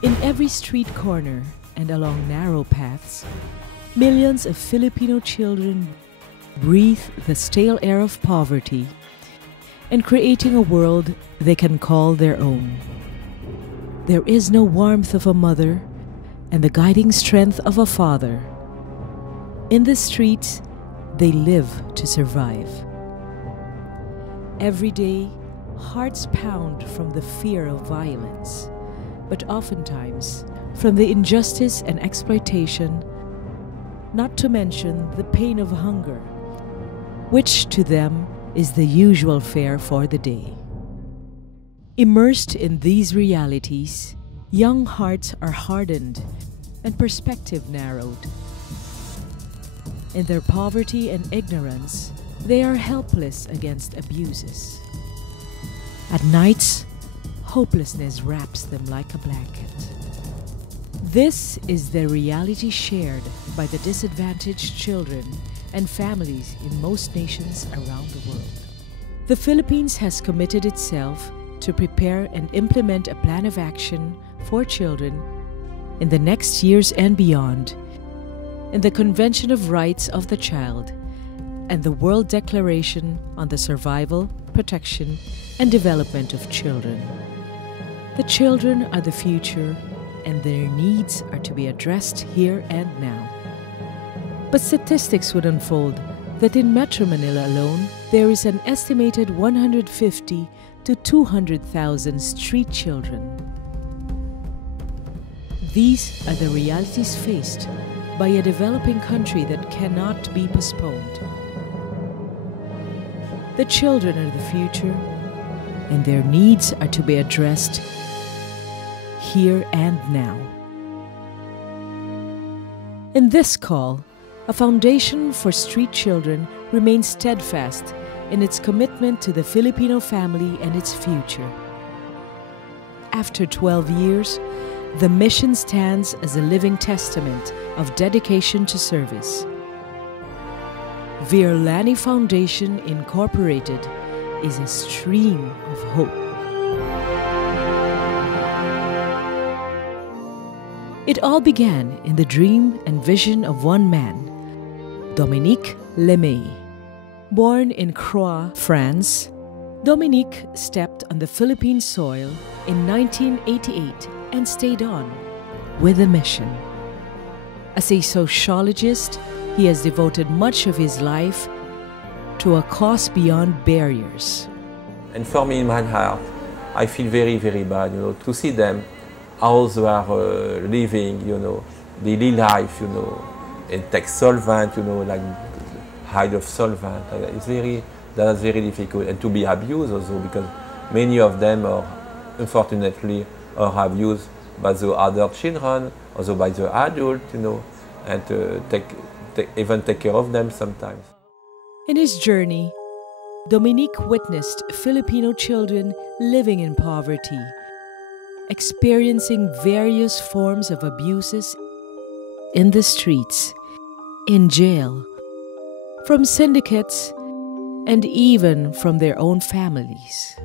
In every street corner and along narrow paths, millions of Filipino children breathe the stale air of poverty and creating a world they can call their own. There is no warmth of a mother and the guiding strength of a father. In the streets, they live to survive. Every day, hearts pound from the fear of violence, but oftentimes from the injustice and exploitation, not to mention the pain of hunger, which to them is the usual fare for the day. Immersed in these realities, young hearts are hardened and perspective narrowed. In their poverty and ignorance, they are helpless against abuses. At nights, hopelessness wraps them like a blanket. This is the reality shared by the disadvantaged children and families in most nations around the world. The Philippines has committed itself to prepare and implement a plan of action for children in the next years and beyond, in the Convention of Rights of the Child and the World Declaration on the Survival, Protection, and Development of Children. The children are the future, and their needs are to be addressed here and now. But statistics would unfold that in Metro Manila alone, there is an estimated 150 to 200,000 street children. These are the realities faced by a developing country that cannot be postponed. The children are the future, and their needs are to be addressed here and now. In this call, a foundation for street children remains steadfast in its commitment to the Filipino family and its future. After 12 years, the mission stands as a living testament of dedication to service. Virlanie Foundation Incorporated is a stream of hope. It all began in the dream and vision of one man, Dominique Lemay. Born in Croix, France, Dominique stepped on the Philippine soil in 1988 and stayed on with a mission. As a sociologist, he has devoted much of his life to a cause beyond barriers. And for me, in my heart, I feel very, very bad, to see them, how they are living, daily life, and take solvent, like hide of solvent. That's very difficult. And to be abused also, because many of them are, unfortunately, are abused by the other children, also by the adult, and even take care of them sometimes. In his journey, Dominique witnessed Filipino children living in poverty, experiencing various forms of abuses in the streets, in jail, from syndicates, and even from their own families.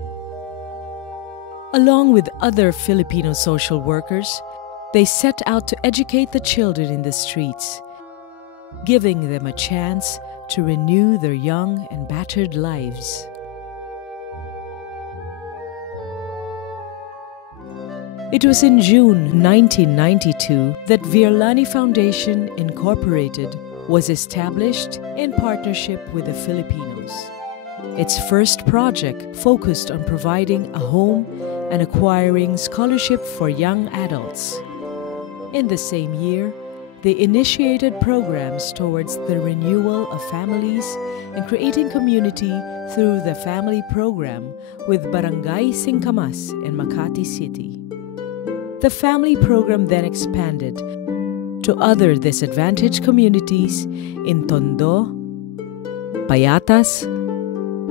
Along with other Filipino social workers, they set out to educate the children in the streets, giving them a chance to renew their young and battered lives. It was in June 1992 that Virlanie Foundation Incorporated was established in partnership with the Filipinos. Its first project focused on providing a home and acquiring scholarship for young adults. In the same year, they initiated programs towards the renewal of families and creating community through the family program with Barangay Singkamas in Makati City. The family program then expanded to other disadvantaged communities in Tondo, Payatas,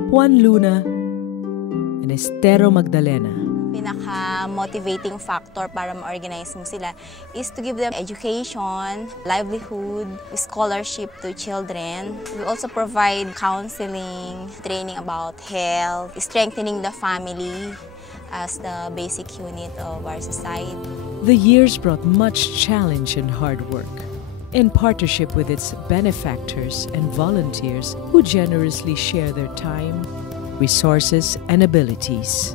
Juan Luna, and Estero Magdalena. Pinaka-motivating factor para ma-organize mo sila is to give them education, livelihood, scholarship to children. We also provide counseling, training about health, strengthening the family as the basic unit of our society. The years brought much challenge and hard work. In partnership with its benefactors and volunteers who generously share their time, resources, and abilities,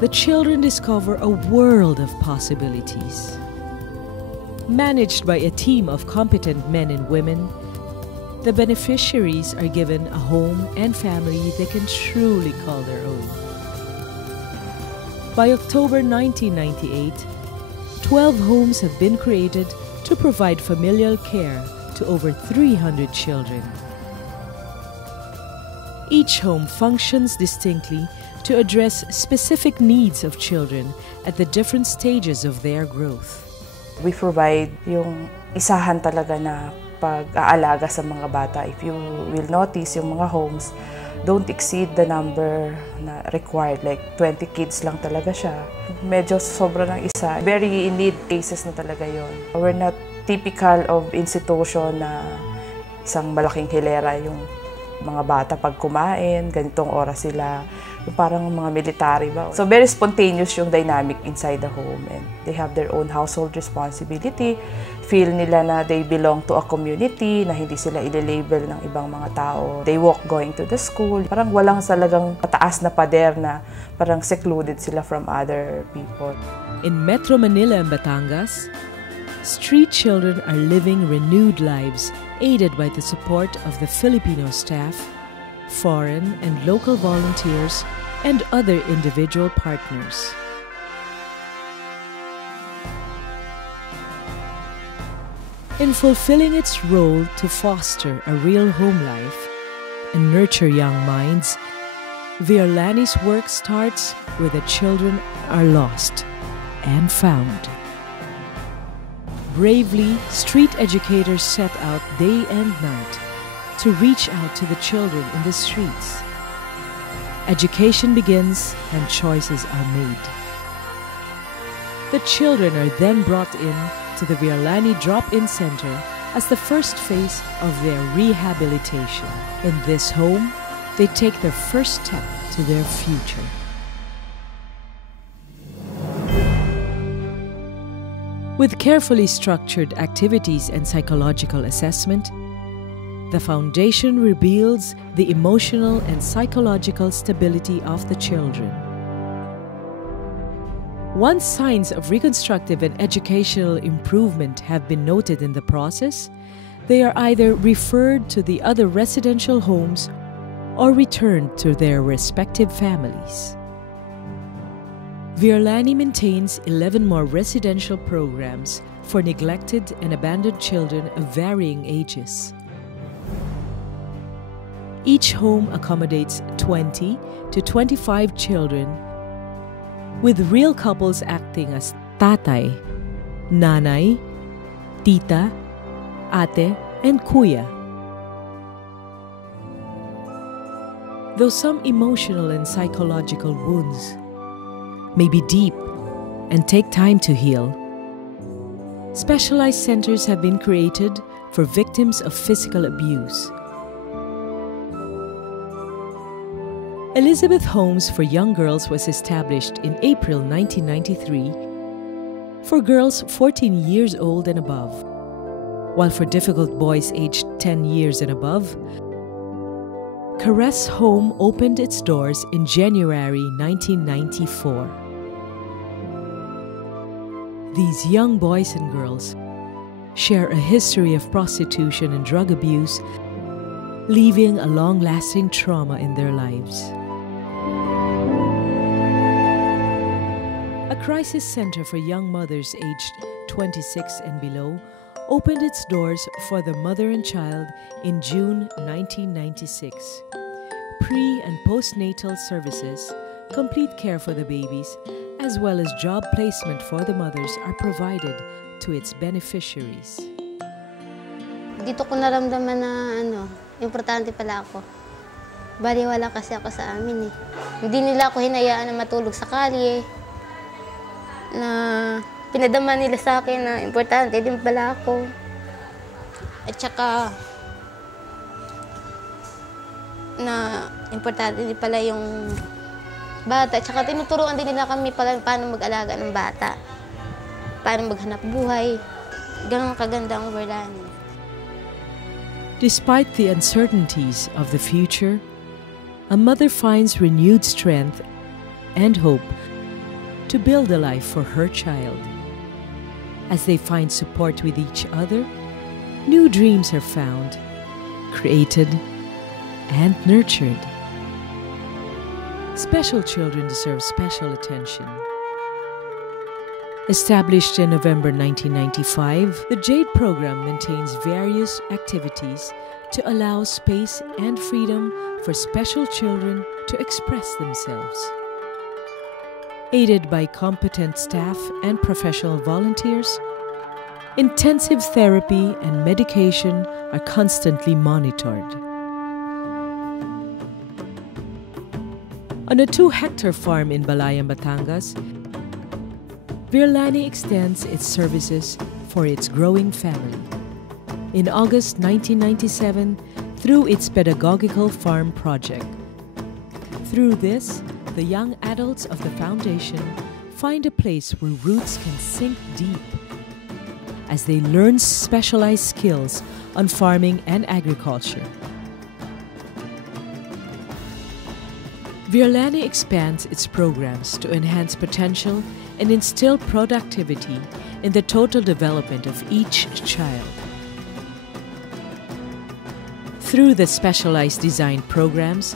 the children discover a world of possibilities. Managed by a team of competent men and women, the beneficiaries are given a home and family they can truly call their own. By October 1998, 12 homes have been created to provide familial care to over 300 children. Each home functions distinctly to address specific needs of children at the different stages of their growth. We provide yung isahan talaga na pag-aalaga sa mga bata. If you will notice, yung mga homes don't exceed the number na required. Like 20 kids lang talaga siya. Medyo sobra ng isa. Very in need cases na talaga yon. We're not typical of institution na isang malaking hilera yung mga bata pag kumain, ganitong oras sila. Yung parang mga military ba. So very spontaneous yung dynamic inside the home, and they have their own household responsibility. Feel nila na they belong to a community, na hindi sila i-label ng ibang mga tao. They walk going to the school. Parang walang talagang pataas na pader na parang secluded sila from other people. In Metro Manila and Batangas, street children are living renewed lives aided by the support of the Filipino staff, foreign and local volunteers, and other individual partners. In fulfilling its role to foster a real home life and nurture young minds, Virlanie's work starts where the children are lost and found. Bravely, street educators set out day and night to reach out to the children in the streets. Education begins and choices are made. The children are then brought in to the Virlanie Drop-In Center as the first phase of their rehabilitation. In this home, they take their first step to their future. With carefully structured activities and psychological assessment, the foundation reveals the emotional and psychological stability of the children. Once signs of reconstructive and educational improvement have been noted in the process, they are either referred to the other residential homes or returned to their respective families. Virlanie maintains 11 more residential programs for neglected and abandoned children of varying ages. Each home accommodates 20 to 25 children, with real couples acting as tatay, nanay, tita, ate, and kuya. Though some emotional and psychological wounds may be deep and take time to heal, specialized centers have been created for victims of physical abuse. Elizabeth Homes for Young Girls was established in April 1993 for girls 14 years old and above, while for difficult boys aged 10 years and above, Caress Home opened its doors in January 1994. These young boys and girls share a history of prostitution and drug abuse, leaving a long-lasting trauma in their lives. A crisis center for young mothers aged 26 and below opened its doors for the mother and child in June 1996. Pre- and postnatal services, complete care for the babies, as well as job placement for the mothers are provided to its beneficiaries. Dito ko naramdaman na importante pala ako. Baliwala kasi ako sa amin eh. Hindi nila ako hinayaan na matulog sa kalye. Na pinadama nila sa akin na importante din pala ako. At saka na importante din pala yung bata. At saka tinuturuan din nila kami paano mag-alaga ng bata. paano maghanap buhay. Ganun kaganda ang Virlanie. Despite the uncertainties of the future, a mother finds renewed strength and hope to build a life for her child. As they find support with each other, new dreams are found, created, and nurtured. Special children deserve special attention. Established in November 1995, the JADE program maintains various activities to allow space and freedom for special children to express themselves. Aided by competent staff and professional volunteers, intensive therapy and medication are constantly monitored. On a 2-hectare farm in Balayan, Batangas, Virlanie extends its services for its growing family. In August 1997, through its pedagogical farm project. Through this, the young adults of the foundation find a place where roots can sink deep as they learn specialized skills on farming and agriculture. Virlanie expands its programs to enhance potential and instill productivity in the total development of each child. Through the specialized design programs,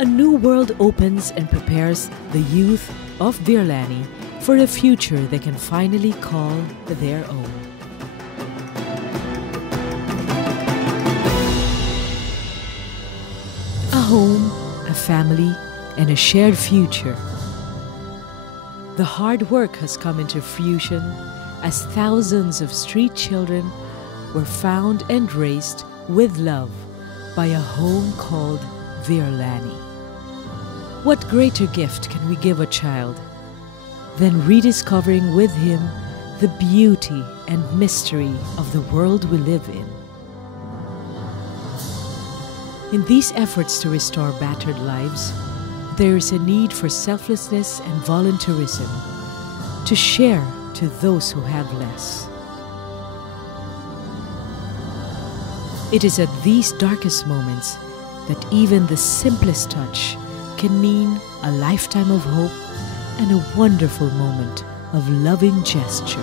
a new world opens and prepares the youth of Virlanie for a future they can finally call their own. A home, a family, and a shared future. The hard work has come into fruition as thousands of street children were found and raised with love by a home called Virlanie. What greater gift can we give a child than rediscovering with him the beauty and mystery of the world we live in? In these efforts to restore battered lives, there is a need for selflessness and volunteerism to share to those who have less. It is at these darkest moments that even the simplest touch can mean a lifetime of hope and a wonderful moment of loving gesture.